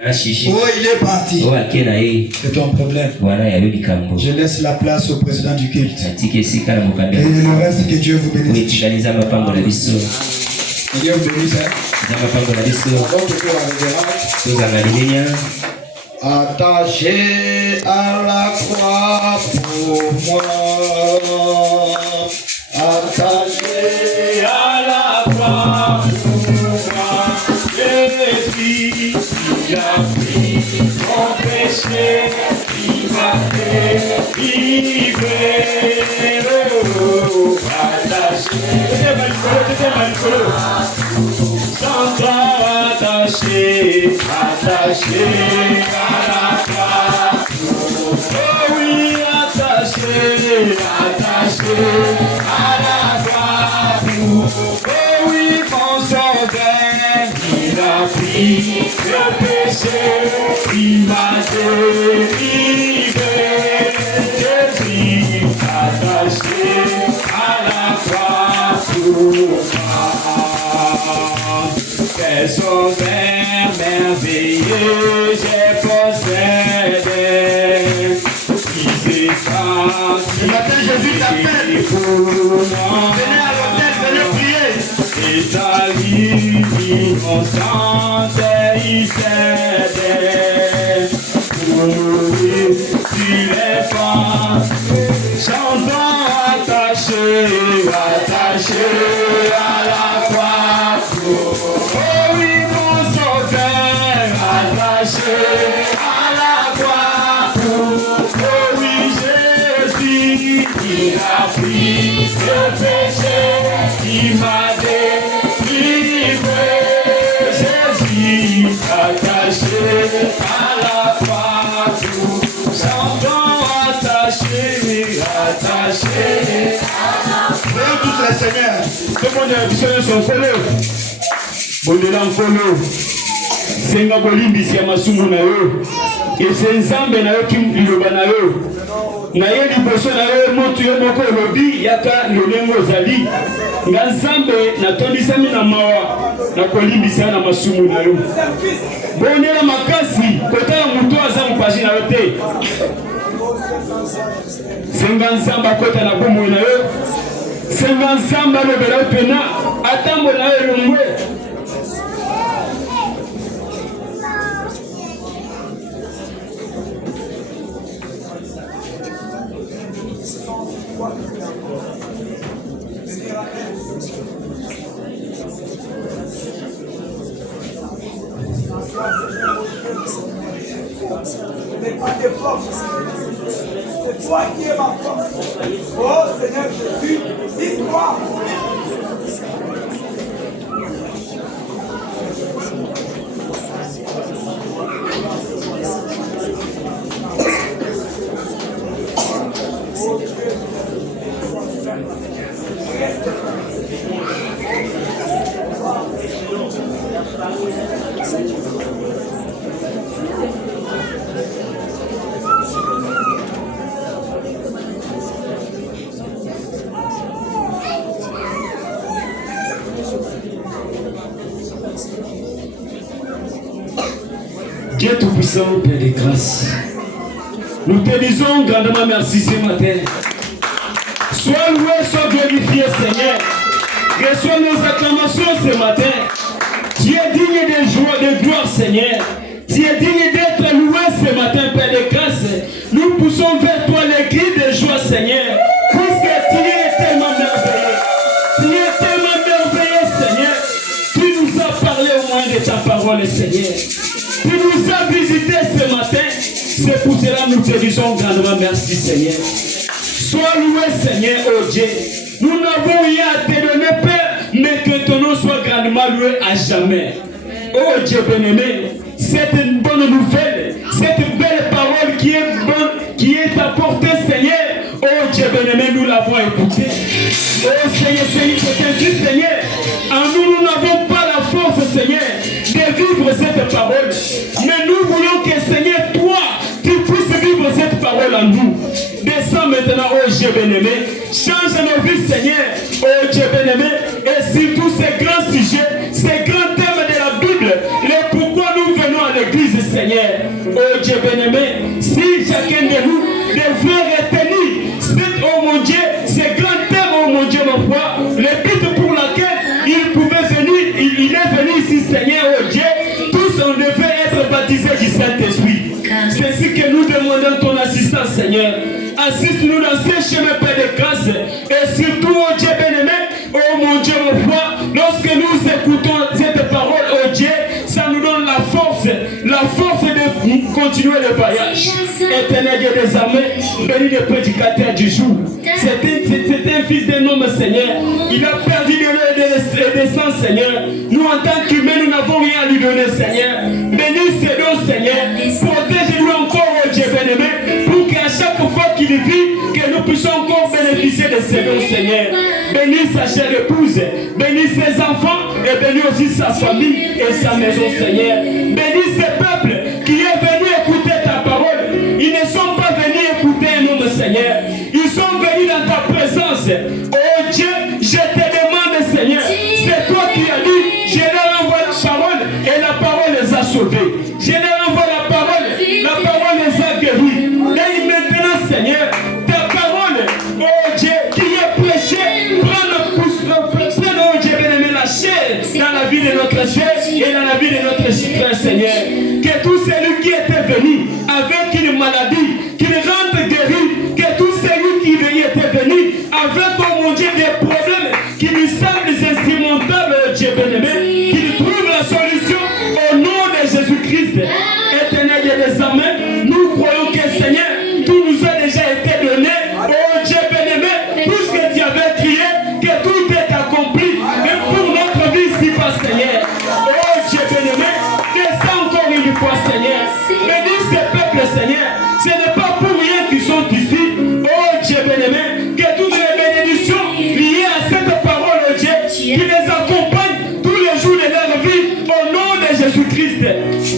Oh, il est parti. C'est ton problème. Je laisse la place au président du culte. Et le reste, que Dieu vous bénisse. Que Dieu vous bénisse. Attaché à la croix pour moi. Attaché à la croix pour moi. Jésus, il a pris mon péché, il m'a délivré. Sans toi attaché, attaché à la croix. Oh oui, attaché, attaché à la croix. Oh oui, mon sauveur, il a pris le péché, il m'a délivré. Jésus, attaché à la croix pour moi. Quel sauveur merveilleux j'ai possédé. Ce matin, Jésus t'appelle. Venez à l'hôtel, venez prier. Et ta vie innocente, il s'aidait. Oui, tu es fort. Chantons attaché, attaché à la croix. Oh oui, mon sauveur, attaché à la croix. Oh oui, Jésus, il a pris le péché, il m'a délivré. Jésus, attaché à la croix. Chantons attaché, attaché à la croix. Voyons tous les seigneurs. Tout le monde est habitué son follow. Bondela mfolo senga bolimbisi ya masumu na yo ese nzambe na yo kimliloba na yo na ye liboso na yo motu yo moko lobi yaka lolenge ozali nga nzambe natondisami na mawa na kolimbisa na masumu na yo bondela makasi kotala mutu aza mpasi na yo te senga nzambe akota na bomoi na yo senga nzambe alobela yo pena atambo na yo elongwe. Ce n'est pas tes forces, c'est toi qui es ma force. Oh Seigneur Jésus, dis-toi. Dieu Tout-Puissant, Père de grâce, nous te disons grandement merci ce matin. Sois loué, sois glorifié, Seigneur. Reçois nos acclamations ce matin. Tu es digne de joie, de gloire, Seigneur. Tu es digne d'être loué ce matin, Père de grâce. Nous poussons vers toi les cris de joie, Seigneur. Puisque tu es tellement merveilleux. Tu es tellement merveilleux, Seigneur. Tu nous as parlé au moins de ta parole, Seigneur. Tu nous as visités ce matin. C'est pour cela que nous te disons grandement merci, Seigneur. Sois loué, Seigneur, oh Dieu. Nous n'avons rien à te donner, Père, mais que ton nom soit grandement loué à jamais. Oh Dieu bien-aimé, cette bonne nouvelle, cette belle parole qui est bonne, qui est apportée, Seigneur. Oh Dieu bien-aimé, nous l'avons écoutée. Oh Seigneur, c'est ainsi, Seigneur. En nous, nous n'avons pas la force, Seigneur, de vivre cette parole. Mais nous voulons que, Seigneur, toi, tu puisses vivre cette parole en nous. Descends maintenant, oh Dieu bien-aimé. Change nos vies, Seigneur, oh Dieu bien-aimé. Et surtout ces grands sujets, ces grands thèmes de la Bible, le pourquoi nous venons à l'église, Seigneur. Oh Dieu bien-aimé, si chacun de nous devait retenir, oh mon Dieu, ces grands thèmes, oh mon Dieu, ma foi, le but pour lequel il pouvait venir, il est venu ici, Seigneur, oh Dieu, tous on devait être baptisés du Saint-Esprit. C'est ce que nous demandons ton assistance, Seigneur. Assiste-nous dans ces chemins, Père de grâce, et surtout, oh Dieu bien-aimé, oh mon Dieu, ma foi, lorsque nous écoutons cette parole, oh Dieu, ça nous donne la force de continuer le voyage. Éternel Dieu des armées, béni le prédicateur du jour. C'est un fils d'un homme, Seigneur. Il a perdu de sang, Seigneur. Nous, en tant qu'humains, nous n'avons rien à lui donner, Seigneur. Bénis ses dons, Seigneur. Protège-nous encore, oh Dieu bien-aimé, pour qu'à chaque fois qu'il vit, que nous puissions encore bénéficier de ses dons, Seigneur. Bénis sa chère épouse, bénis ses enfants et bénis aussi sa famille et sa maison, Seigneur. Bénis ce peuple qui est venu écouter ta parole. Ils ne sont pas venus écouter un homme, Seigneur. Ils sont venus dans ta présence. Oh Dieu, je te demande, Seigneur, c'est toi qui as dit, je leur envoie la parole et la parole les a sauvés. Je leur envoie la parole les a guéris. Et maintenant, Seigneur, ta parole, oh Dieu, qui est prêchée, prends oh Dieu, bien-aimé, la chair dans la vie de notre chair et dans la vie de notre frère, Seigneur. Que tout celui qui était venu avec une maladie, qu'il rentre guéri, que tout celui qui était venu avec, oh mon Dieu, des problèmes qui lui semblent insurmontables, oh Dieu bien-aimé, qu'il trouve la solution au nom de Jésus-Christ. Éternel Dieu des armées, nous croyons que Seigneur, tout nous a déjà été donné, oh Dieu bien-aimé, tout ce que tu avais crié, que tout est accompli, même pour notre vie ici-bas, Seigneur. Oh Dieu bien-aimé, descends encore une fois, Seigneur. Bénis ce peuple, Seigneur. Ce n'est pas pour rien qu'ils sont ici. Oh Dieu bien-aimé, que toutes les bénédictions liées à cette parole, oh Dieu, qui les accompagnent tous les jours de leur vie, au nom de Jésus-Christ.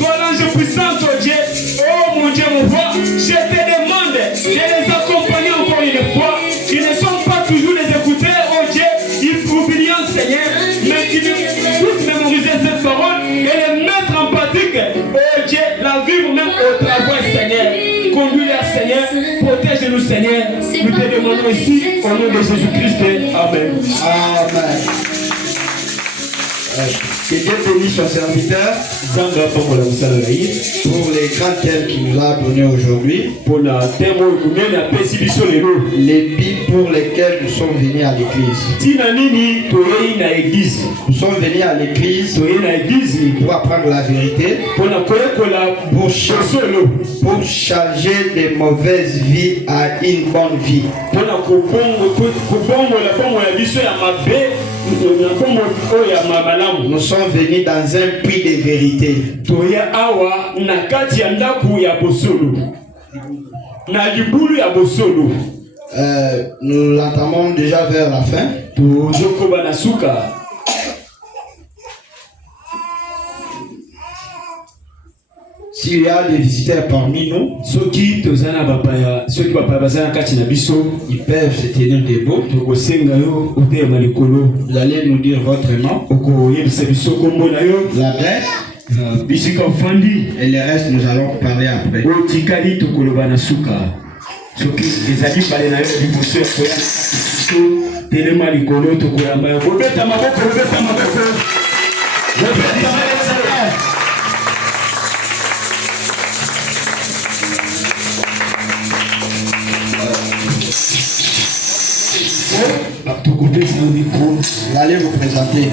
Toi l'ange puissant, oh Dieu, oh mon Dieu, mon roi, je te demande de les accompagner encore une fois. Ils ne sont pas toujours les écouteurs, oh Dieu, ils oublient, Seigneur, mais qu'ils puissent mémoriser cette parole et les mettre en pratique, oh Dieu, la vivre même au travail, Seigneur. Conduis-la, Seigneur, protège-nous, Seigneur. Nous te demandons ici, au nom de Jésus-Christ. Amen. Amen. Que Dieu bénisse son serviteur pour les grands thèmes qu'il nous a donnés aujourd'hui, les billes pour lesquelles nous sommes venus à l'église. Nous sommes venus à l'église pour apprendre la vérité, pour changer de mauvaises vies à une bonne vie. Nous sommes venus dans un puits de vérité. Nous l'entamons déjà vers la fin. S'il y a des visiteurs parmi nous, ils peuvent se tenir debout. Vous allez nous dire votre nom, l'adresse, et le reste nous allons parler après. Vous allez vous présenter.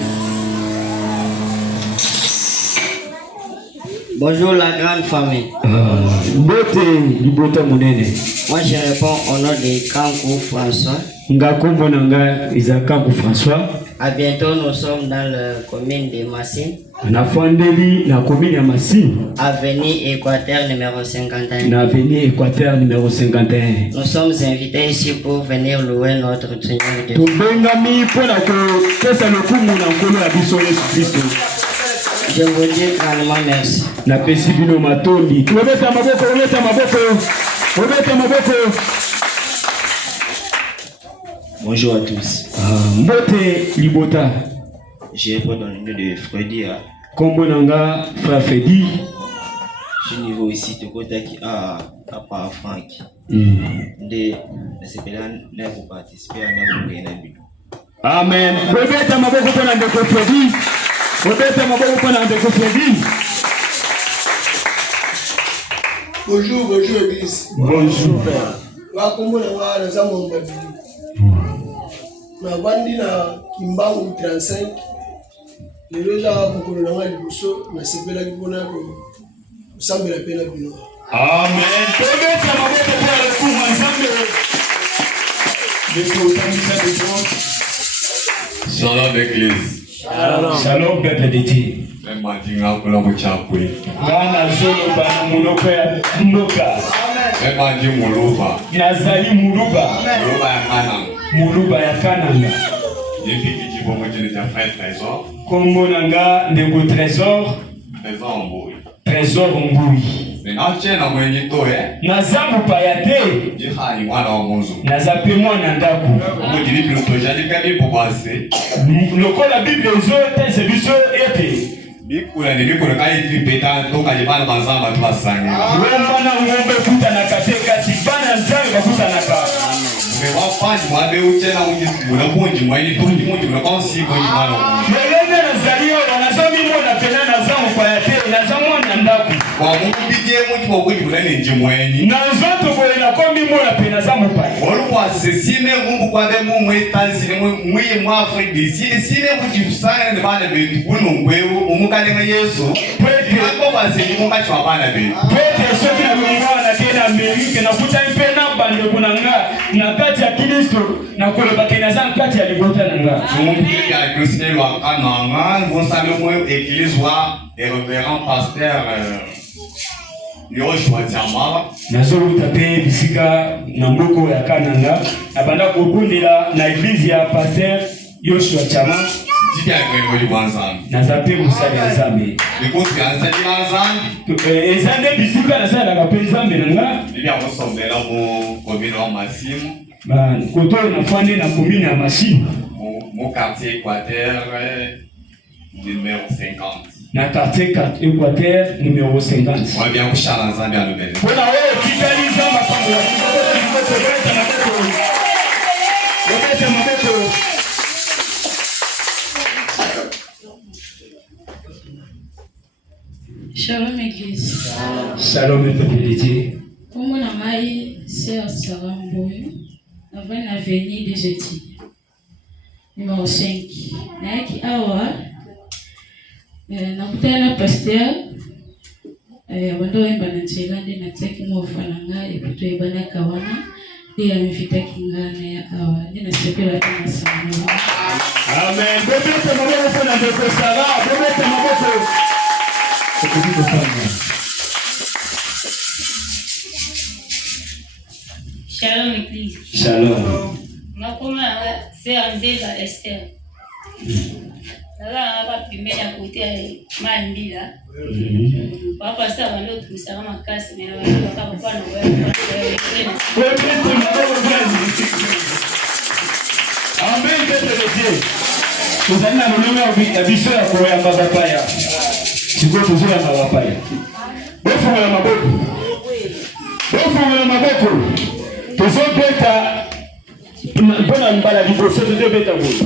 Bonjour la grande famille. Moi je réponds au nom de Kankou François. À bientôt, nous sommes dans la commune de Massine. Avenue Équateur numéro 51. Nous sommes invités ici pour venir louer notre Seigneur Dieu. Je vous dis grandement merci. Bonjour à tous. Je réponds dans le nom de Freddy. Je suis niveau ici, tu côté qui a pas Franck. C'est pour participer à notre réunion. Amen. Bobeta maboko pona ndeko Fredi. Bobeta maboko pona ndeko Fredi. Bonjour, bonjour église. Bonjour père. Wakombo na wana za Mungu mbili. Na bandi na Kimbangu 35. Lelo za kokolo na ngali buso na sepela kibona ko sambela pena bino. Amen. Bobeta maboko pona kuma nzambe. Ndeko tamisa de Shalom l'église. Shalom peuple de Dieu. Même Mandinga kula muchapwe. Bana zolo bana munoko ya mboka. Même Mandi muluba. Nazali muluba. Muluba ya Kananga. Muluba ya Kananga. Depuis que tu vas me dire frère trésor. Kombo nanga ndeko trésor. Trésor mbui. Trésor mbui. Maintenant tu es na mwenye to Nazamu payate. Jihani mwana wa Mungu. Nazape mwana ndaku. Ngo dibi piloto jali kabi pobase. Lokola Bible zote zebiso ete. Bikula ni bikula kai tripeta toka jibana bazamba tu basangi. Ngomba na ngombe kuta na kateka tibana nzangu bakuta na ka. Mewa fani mwabe uchena muna kunji mwaini tunji munji muna konsi kunji mwana wa Mungu. Melene nazaliwa wanazomi mwana pena nazamu payate nazamu mwana ndaku. Kwa Mungu bidie munji mwabuji muna ninji mweni. Na zoto boye na kombi mwana pena zamu payate. Oluwa sesine Mungu kwa be mu mwetanzi mwe mu Afrika sine kujibusanga ne bana betu kuno ngwewo umukane mwe Yesu. Pwete ko baseni mu kacho abana betu. Pwete soki na mwana tena Amerika na kuta mpena bande kunanga na kati ya Kristo na koloba kena za kati ya libota nanga. Mungu ya Kristo lwa kananga ngosame mwe église wa révérend pasteur Yoshua Jamala. Nazolo tape bisika na mboko ya Kananga abanda kobundela na église ya pasteur Yoshua Chama. Dibi agwego libanzambi. Nazape musali nzambe. Bikosi anzali banzambi. Ezande bisika na sala ka penzambe nanga. Bibi akosombela mu commune wa Masimu. Ba koto na fande na commune ya Masimu. Mu quartier Équateur numéro 50. Na quartier Équateur numéro 50. Moi bien kushala nzambi alobele. Bona wewe kitaliza mapango ya Bobeta maboko. Bobeta maboko. Shalom Église. Shalom peuple de Dieu. Comment on a eu Sœur Sarah Mboyo, avant la venue des jeudis. Numéro 5. Naiki awa, nakutana pasteur, wando wemba na chelande na teki mwafananga, epito ebana kawana, dia mfita kingana ya awa, dina sepela kama samu. Amen. Bobeta maboko na ndeko Sarah, bobeta maboko. Shalom Église. Shalom. Nakoma Sœur Nzeba Esther. Nala pembeni ya kote ya Mandila. Papa sasa wale tumisaka makasi na wale wakapa na wewe. Amen. Tuzana nunua ya biso ya kwa ya mabapaya. Siko tuzua ya mabapaya. Bofu na maboko. Bofu na maboko. Tuzobeta mbona mbala liboso tuzobeta boi.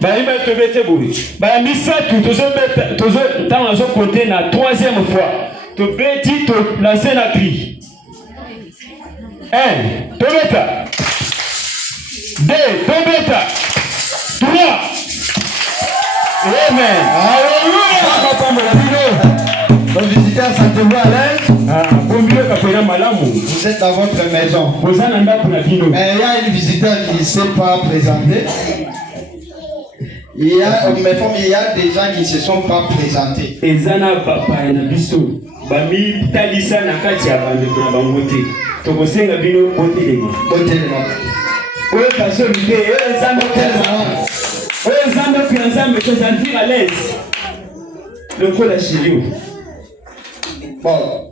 Baimba tobete boi. Ba misatu tuzobeta tantôt zo compter na troisième fois. Tobeti to lancer na cri. 1 tobeta. 2 tobeta. 3. Amen. Alléluia. Donc visiteurs, sentez-vous à l'aise? Vous êtes dans votre maison. Mais il y a une visiteur qui ne s'est pas présentée. Il y a des gens qui ne se sont pas présentés. Bon,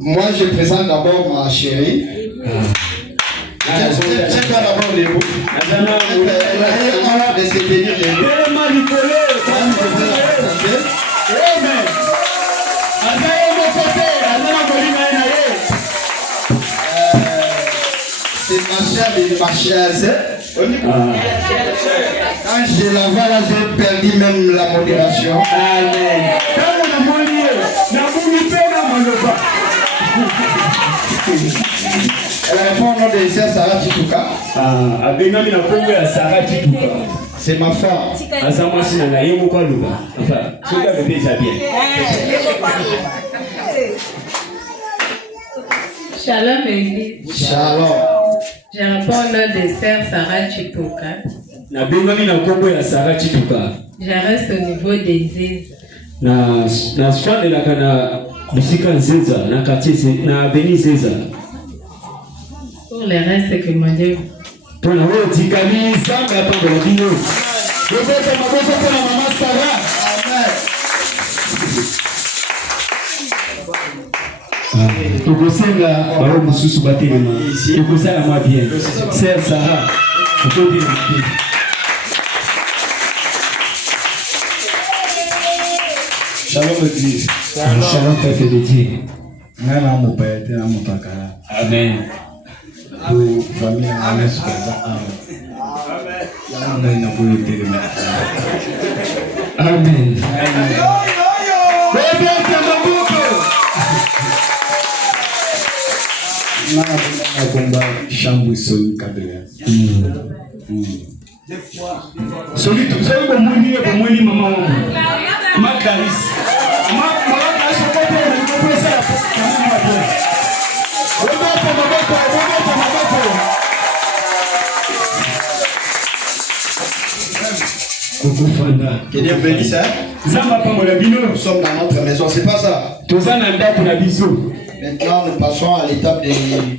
moi je présente d'abord ma chérie. Tiens-toi d'abord les mots. Laissez venir les mots. Amen. chère et ma chère sœur. Quand je la vois là, j'ai perdu même la modération. Amen. Elle répond au nom de sœur Sarah Chituka. C'est ma femme. Shalom Église. Shalom. Je réponds au nom de sœur Sarah Chituka. Je reste au niveau des Nzeza. Na swali la kana bisika Nzeza na quartier na avenue Nzeza. Pour le reste que mon Dieu. Pour la route tikali zanga hapa kwa bino. Bébé maboso kwa mama Sarah. Amen. Tukosenga bao mususu batelema. Tukosala mwa bien. Sœur Sarah. Faut dire. Shalom Église. Shalom Père de Dieu. Nana mupete na mutakala. Amen. Pour famille Amen. Amen. Amen. Nakomba chambu soli kadere. Soli tu soli bomoni mama wangu. Makaris. Makaris kwa kwa pesa. Que Dieu bénisse, hein? Nous sommes dans notre maison, c'est pas ça. Maintenant, nous passons à l'étape des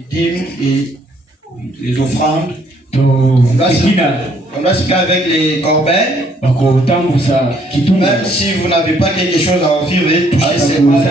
dîmes et des offrandes. On doit se faire avec les corbeilles. Même si vous n'avez pas quelque chose à offrir, touchez ces mains.